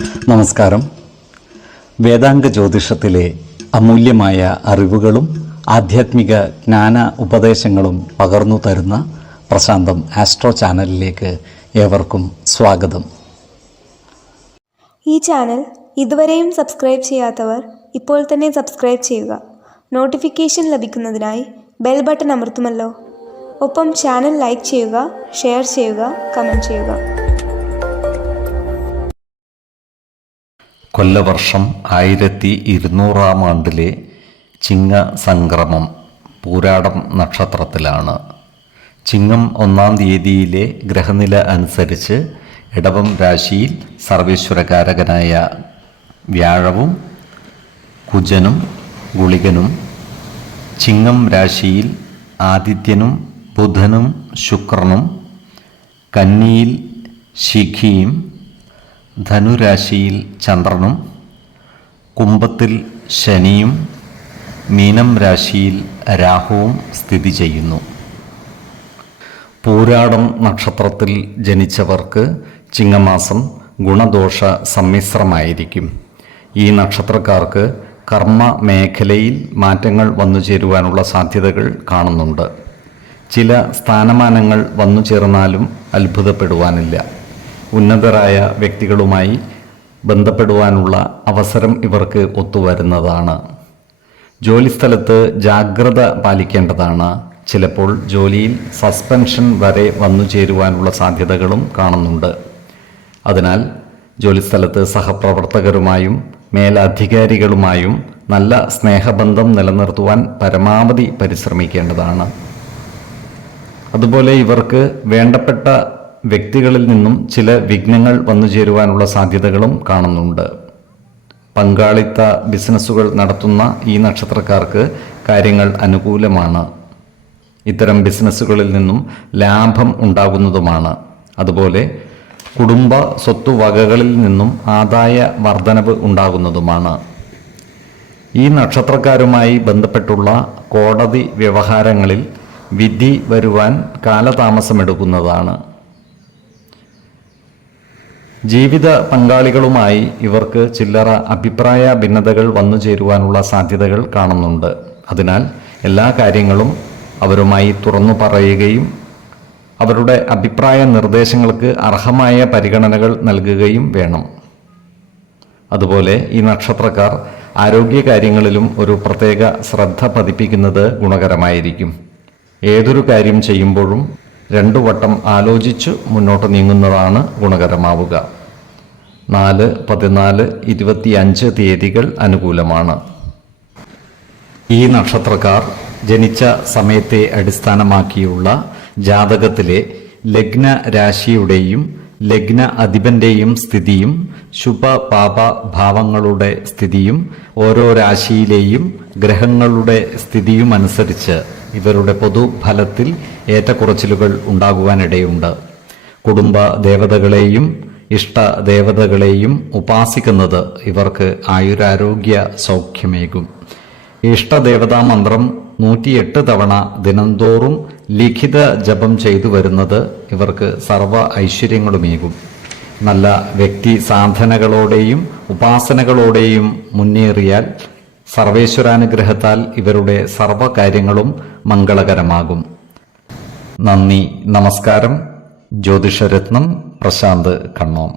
നമസ്കാരം. വേദാംഗ ജ്യോതിഷത്തിലെ അമൂല്യമായ അറിവുകളും ആധ്യാത്മിക ജ്ഞാന ഉപദേശങ്ങളും പകർന്നു തരുന്ന പ്രശാന്തം ആസ്ട്രോ ചാനലിലേക്ക് ഏവർക്കും സ്വാഗതം. ഈ ചാനൽ ഇതുവരെയും സബ്സ്ക്രൈബ് ചെയ്യാത്തവർ ഇപ്പോൾ തന്നെ സബ്സ്ക്രൈബ് ചെയ്യുക. നോട്ടിഫിക്കേഷൻ ലഭിക്കുന്നതിനായി ബെൽ ബട്ടൺ അമർത്തുമല്ലോ. ഒപ്പം ചാനൽ ലൈക്ക് ചെയ്യുക, ഷെയർ ചെയ്യുക, കമൻറ്റ് ചെയ്യുക. കൊല്ലവർഷം 1200 ആണ്ടിലെ ചിങ്ങ സംക്രമം പൂരാടം നക്ഷത്രത്തിലാണ്. ചിങ്ങം 1-ാം തീയതിയിലെ ഗ്രഹനില അനുസരിച്ച് ഇടവം രാശിയിൽ സർവേശ്വരകാരകനായ വ്യാഴവും കുജനും ഗുളികനും, ചിങ്ങം രാശിയിൽ ആദിത്യനും ബുധനും ശുക്രനും, കന്നിയിൽ ശിഖിയും, ധനുരാശിയിൽ ചന്ദ്രനും, കുംഭത്തിൽ ശനിയും, മീനം രാശിയിൽ രാഹുവും സ്ഥിതി ചെയ്യുന്നു. പൂരാടം നക്ഷത്രത്തിൽ ജനിച്ചവർക്ക് ചിങ്ങമാസം ഗുണദോഷ സമ്മിശ്രമായിരിക്കും. ഈ നക്ഷത്രക്കാർക്ക് കർമ്മ മേഖലയിൽ മാറ്റങ്ങൾ വന്നു ചേരുവാനുള്ള സാധ്യതകൾ കാണുന്നുണ്ട്. ചില സ്ഥാനമാനങ്ങൾ വന്നു ചേർന്നാലും അത്ഭുതപ്പെടുവാനില്ല. ഉന്നതരായ വ്യക്തികളുമായി ബന്ധപ്പെടുവാനുള്ള അവസരം ഇവർക്ക് ഒത്തുവരുന്നതാണ്. ജോലിസ്ഥലത്ത് ജാഗ്രത പാലിക്കേണ്ടതാണ്. ചിലപ്പോൾ ജോലിയിൽ സസ്പെൻഷൻ വരെ വന്നു ചേരുവാനുള്ള സാധ്യതകളും കാണുന്നുണ്ട്. അതിനാൽ ജോലിസ്ഥലത്ത് സഹപ്രവർത്തകരുമായും മേലധികാരികളുമായും നല്ല സ്നേഹബന്ധം നിലനിർത്തുവാൻ പരമാവധി പരിശ്രമിക്കേണ്ടതാണ്. അതുപോലെ ഇവർക്ക് വേണ്ടപ്പെട്ട വ്യക്തികളിൽ നിന്നും ചില വിഘ്നങ്ങൾ വന്നു ചേരുവാനുള്ള സാധ്യതകളും കാണുന്നുണ്ട്. പങ്കാളിത്ത ബിസിനസ്സുകൾ നടത്തുന്ന ഈ നക്ഷത്രക്കാർക്ക് കാര്യങ്ങൾ അനുകൂലമാണ്. ഇത്തരം ബിസിനസ്സുകളിൽ നിന്നും ലാഭം ഉണ്ടാകുന്നതുമാണ്. അതുപോലെ കുടുംബ സ്വത്തുവകകളിൽ നിന്നും ആദായ വർധനവ് ഉണ്ടാകുന്നതുമാണ്. ഈ നക്ഷത്രക്കാരുമായി ബന്ധപ്പെട്ടുള്ള കോടതി വ്യവഹാരങ്ങളിൽ വിധി വരുവാൻ കാലതാമസമെടുക്കുന്നതാണ്. ജീവിത പങ്കാളികളുമായി ഇവർക്ക് ചില്ലറ അഭിപ്രായ ഭിന്നതകൾ വന്നു ചേരുവാനുള്ള സാധ്യതകൾ കാണുന്നുണ്ട്. അതിനാൽ എല്ലാ കാര്യങ്ങളും അവരുമായി തുറന്നു പറയുകയും അവരുടെ അഭിപ്രായ നിർദ്ദേശങ്ങൾക്ക് അർഹമായ പരിഗണനകൾ നൽകുകയും വേണം. അതുപോലെ ഈ നക്ഷത്രക്കാർ ആരോഗ്യകാര്യങ്ങളിലും ഒരു പ്രത്യേക ശ്രദ്ധ പതിപ്പിക്കുന്നത് ഗുണകരമായിരിക്കും. ഏതൊരു കാര്യം ചെയ്യുമ്പോഴും 2 വട്ടം ആലോചിച്ചു മുന്നോട്ട് നീങ്ങുന്നതാണ് ഗുണകരമാവുക. 4, 14, 25 തീയതികൾ അനുകൂലമാണ്. ഈ നക്ഷത്രക്കാർ ജനിച്ച സമയത്തെ അടിസ്ഥാനമാക്കിയുള്ള ജാതകത്തിലെ ലഗ്ന രാശിയുടെയും ലഗ്ന അധിപന്റെയും സ്ഥിതിയും ശുഭ പാപ ഭാവങ്ങളുടെ സ്ഥിതിയും ഓരോ രാശിയിലെയും ഗ്രഹങ്ങളുടെ സ്ഥിതിയും അനുസരിച്ച് ഇവരുടെ പൊതുഫലത്തിൽ ഏറ്റക്കുറച്ചിലുകൾ ഉണ്ടാകുവാനിടയുണ്ട്. കുടുംബ ദേവതകളെയും ഇഷ്ട ദേവതകളെയും ഉപാസിക്കുന്നത് ഇവർക്ക് ആയുരാരോഗ്യ സൗഖ്യമേകും. ഇഷ്ടദേവതാ മന്ത്രം 108 തവണ ദിനംതോറും ലിഖിത ജപം ചെയ്തു വരുന്നത് ഇവർക്ക് സർവ ഐശ്വര്യങ്ങളുമേകും. നല്ല വ്യക്തി സാധനകളോടെയും ഉപാസനകളോടെയും മുന്നേറിയാൽ സർവേശ്വരാനുഗ്രഹത്താൽ ഇവരുടെ സർവകാര്യങ്ങളും മംഗളകരമാകും. നന്ദി, നമസ്കാരം. ജ്യോതിഷരത്നം പ്രശാന്ത് കണ്ണോം.